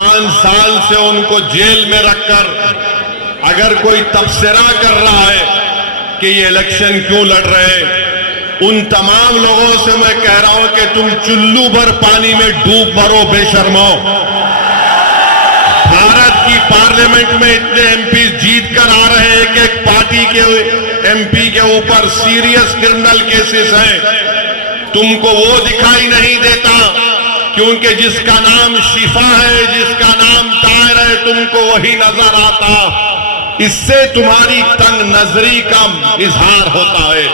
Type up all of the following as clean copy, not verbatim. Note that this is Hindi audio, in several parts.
5 साल से उनको जेल में रखकर अगर कोई तबसरा कर रहा है कि ये इलेक्शन क्यों लड़ रहे हैं, उन तमाम लोगों से मैं कह रहा हूं कि तुम चुल्लू भर पानी में डूब मरो बेशर्मो। भारत की पार्लियामेंट में इतने एमपी जीत कर आ रहे हैं कि एक पार्टी के एमपी के ऊपर सीरियस क्रिमिनल केसेस हैं। तुमको वो दिखाई नहीं देता क्योंकि जिसका नाम शिफा है, जिसका नाम ताहिर है, तुमको वही नजर आता। इससे तुम्हारी तंग नजरी का इजहार होता है।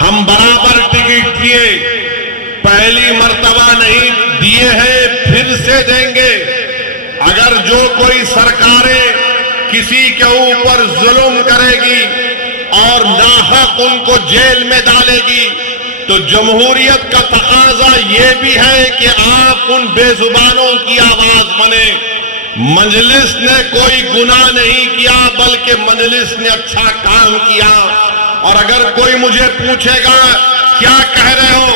हम बराबर टिकट दिए, पहली मर्तबा नहीं दिए हैं, फिर से देंगे। अगर जो कोई सरकारें किसी के ऊपर जुल्म करेगी और नाहक उनको जेल में डालेगी, तो जमहूरियत का तकाजा ये भी है कि आप उन बेजुबानों की आवाज बने। मजलिस ने कोई गुनाह नहीं किया, बल्कि मजलिस ने अच्छा काम किया। और अगर कोई मुझे पूछेगा क्या कह रहे हो,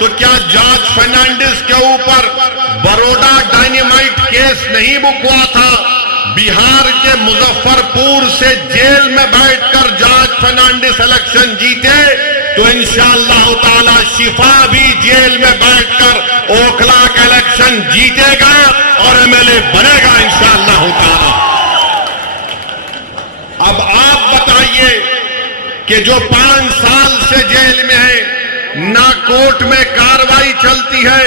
तो क्या जॉर्ज फर्नांडिस के ऊपर बड़ौदा डायनेमाइट केस नहीं बुक हुआ था? बिहार के मुजफ्फरपुर से जेल में बैठकर जॉर्ज फर्नांडिस इलेक्शन जीते, तो इंशाअल्लाह ताला शिफा भी जेल में बैठकर ओखला का इलेक्शन जीतेगा और एमएलए बनेगा इंशाअल्लाह ताला। अब आप बताइए कि जो 5 साल से जेल में है, ना कोर्ट में कार्रवाई चलती है,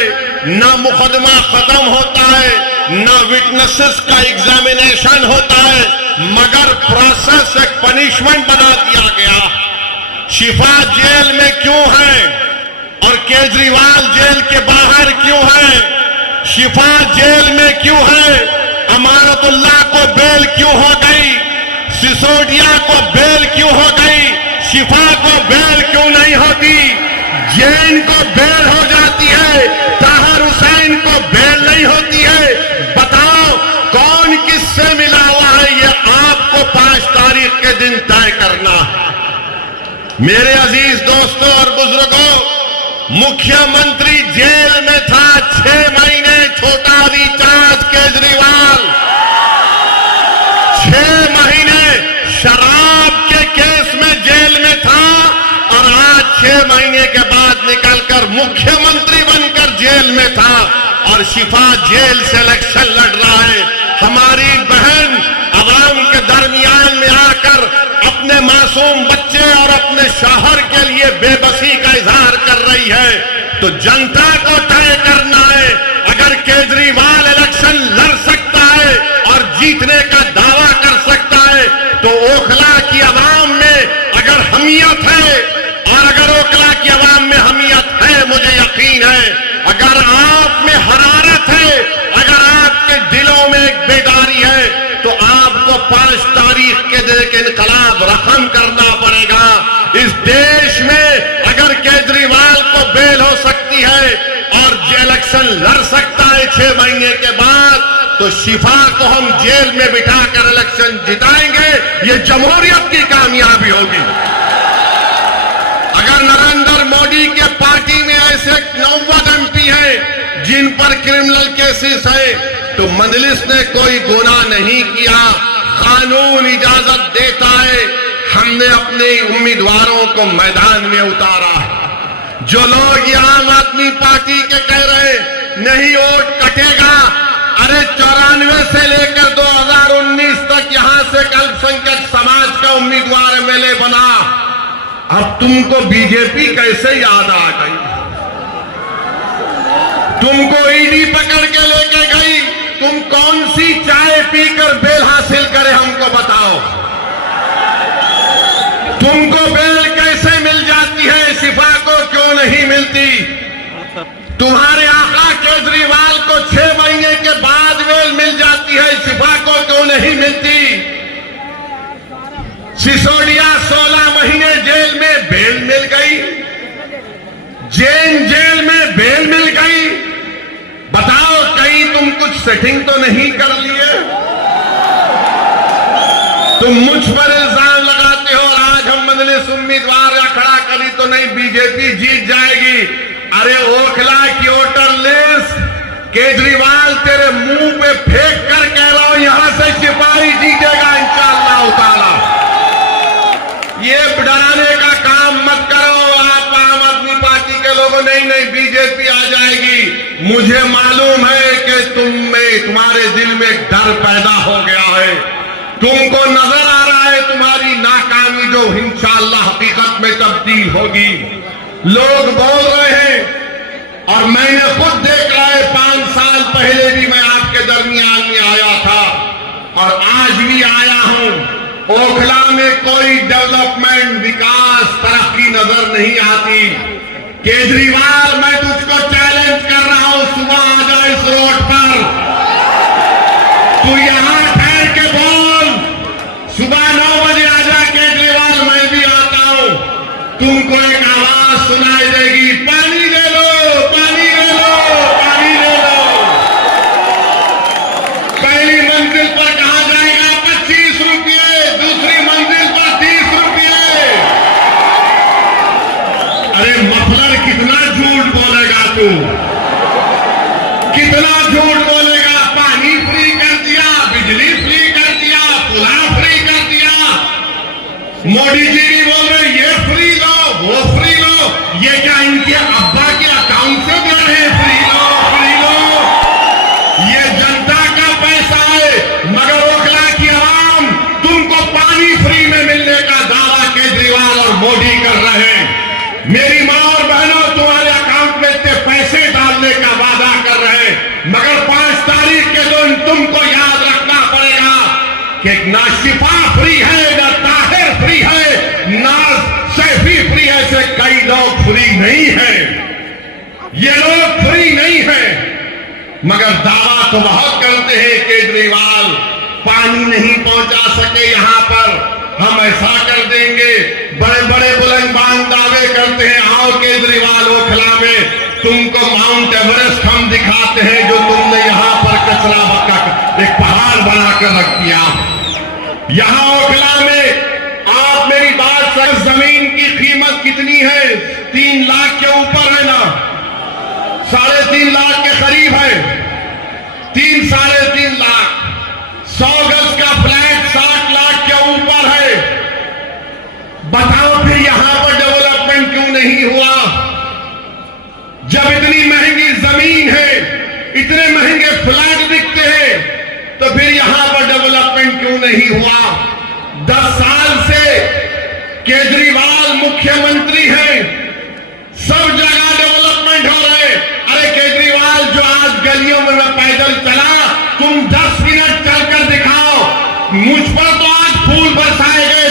ना मुकदमा खत्म होता है, ना विटनेसेस का एग्जामिनेशन होता है, मगर प्रोसेस एक पनिशमेंट बना दिया गया। शिफा जेल में क्यों है और केजरीवाल जेल के बाहर क्यों है? शिफा जेल में क्यों है? अमानतुल्लाह को बेल क्यों हो गई? सिसोदिया को बेल क्यों हो गई? शिफा को बेल क्यों नहीं होती? जैन को बेल हो जाती है, ताहिर हुसैन को बेल नहीं होती है। बताओ कौन किससे मिला हुआ है, ये आपको 5 तारीख के दिन तय करना है। मेरे अजीज दोस्तों और बुजुर्गों, मुख्यमंत्री जेल में था 6 महीने, छोटा रिचार्ज केजरीवाल 6 महीने शराब के केस में जेल में था, और आज 6 महीने के बाद निकलकर मुख्यमंत्री बनकर जेल में था, और शिफा जेल से इलेक्शन लड़ रहा है। हमारी बहन अवाम के दरमियान में आकर अपने मासूम बच्चे और अपने शौहर के लिए बेबसी का इजहार कर रही है। तो जनता को तय करना है, अगर केजरीवाल इलेक्शन लड़ सकता है और जीतने का दावा कर सकता है, तो ओखला की आवाम में अगर हमियत है, और अगर ओखला की आवाम में हमियत है, मुझे यकीन है, अगर आप में हरारत है, अगर आपके दिलों में एक बेदारी है, तो आपको 5 तारीख के दिन के इनकलाब रकम करना पड़ेगा। इस देश में अगर केजरीवाल को बेल हो सकती है और इलेक्शन लड़ सकता है 6 महीने के बाद, तो शिफा को हम जेल में बिठाकर इलेक्शन जिताएंगे। ये जमहूरियत की कामयाबी होगी। अगर नरेंद्र मोदी के पार्टी में ऐसे 90 एमपी हैं जिन पर क्रिमिनल केसेस है, तो मजलिस ने कोई गुनाह नहीं किया, कानून इजाजत देता है। हमने अपने उम्मीदवारों को मैदान में उतारा है। जो लोग ये आम आदमी पार्टी के कह रहे नहीं वोट कटेगा, अरे 94 से लेकर 2019 तक यहां से अल्पसंख्यक समाज का उम्मीदवार एमएलए बना। अब तुमको बीजेपी कैसे याद आ गई? तुमको ईडी पकड़ के लेके गई, तुम कौन सी चाय पीकर बेल हासिल करे हमको बताओ। तुमको बेल कैसे मिल जाती है, शिफा को क्यों नहीं मिलती? तुम्हारे आका केजरीवाल को 6 महीने के बाद बेल मिल जाती है, शिफा को क्यों नहीं मिलती? सिसोदिया 16 महीने जेल में बेल मिल गई, जैन जेल में बेल मिल गई। बताओ कहीं तुम कुछ सेटिंग तो नहीं कर लिए? तुम मुझ पर इल्जाम लगाते हो, और आज हम मजलिस उम्मीदवार या खड़ा करी तो नहीं बीजेपी जीत जाएगी। अरे ओखला की वोटर लिस्ट केजरीवाल तेरे मुंह पे मुझे मालूम है कि तुम्हारे दिल में डर पैदा हो गया है। तुमको नजर आ रहा है तुम्हारी नाकामी जो इंशाअल्लाह हकीकत में तब्दील होगी। लोग बोल रहे हैं और मैंने खुद देख रहा है, 5 साल पहले भी मैं आपके दरमियान में आया था और आज भी आया हूं। ओखला में कोई डेवलपमेंट, विकास, तरक्की नजर नहीं आती। केजरीवाल, मैं तुझको चैलेंज कर रहा हूं, सुबह आ जा इस रोड पर, तू यहां ठहर के बोल, सुबह 9 बजे आ जा केजरीवाल, मैं भी आता हूं। तुमको एक आवाज सुनाई देगी, पानी दे लो, पानी दे लो, पानी दे लो। पहली मंजिल पर कहा जाएगा 25 रुपये, दूसरी मंजिल पर 30 रुपये। अरे मफलर, कितना झूठ बोलेगा तू, कितना झूठ बोलेगा। पानी फ्री कर दिया, बिजली फ्री कर दिया, पुलाव फ्री कर दिया। मोदी जी भी बोल रहे ये फ्री लो, वो फ्री लो। ये क्या इनके अब्बा के अकाउंट से दे रहे हैं? फ्री लो, फ्री लो। ये जनता का पैसा है, मगर ओखला की आवाम तुमको पानी फ्री में मिलने का दावा केजरीवाल और मोदी कर रहे हैं। मेरी मां और बहनों, तुम्हारे अकाउंट में इतने पैसे डालने का वादा कर रहे हैं, मगर 5 तारीख के दिन तुमको याद रखना पड़ेगा कि ना शिफा फ्री है, ना ताहिर फ्री है, ना सैफी फ्री है। से कई लोग फ्री नहीं है, ये लोग फ्री नहीं है, मगर दावा तो बहुत करते हैं केजरीवाल पानी नहीं पहुंचा सके यहां पर, हम ऐसा कर देंगे। बड़े बड़े बुलंदबाज दावे करते हैं, आओ केजरीवाल ओखला में तुमको माउंट एवरेस्ट हम दिखाते हैं, जो तुमने यहां पर कचरा बका एक पहाड़ बनाकर रख दिया। यहां ओखला में आप मेरी बात सर, जमीन की कीमत कितनी है? 3 लाख के ऊपर है ना, 3.5 लाख के करीब है। 3 साढ़े 3 लाख, 100 गज का फ्लैट 60 लाख के ऊपर है। बताओ फिर यहां पर डेवलपमेंट क्यों नहीं हुआ? जब इतनी महंगी जमीन है, इतने महंगे फ्लैट बिकते हैं, तो फिर यहां पर डेवलपमेंट क्यों नहीं हुआ? 10 साल से केजरीवाल मुख्यमंत्री हैं, सब जगह डेवलपमेंट हो रहे। अरे केजरीवाल, जो आज गलियों में मैं पैदल चला, तुम 10 मिनट चलकर दिखाओ, मुझ पर तो आज फूल बरसाए गए,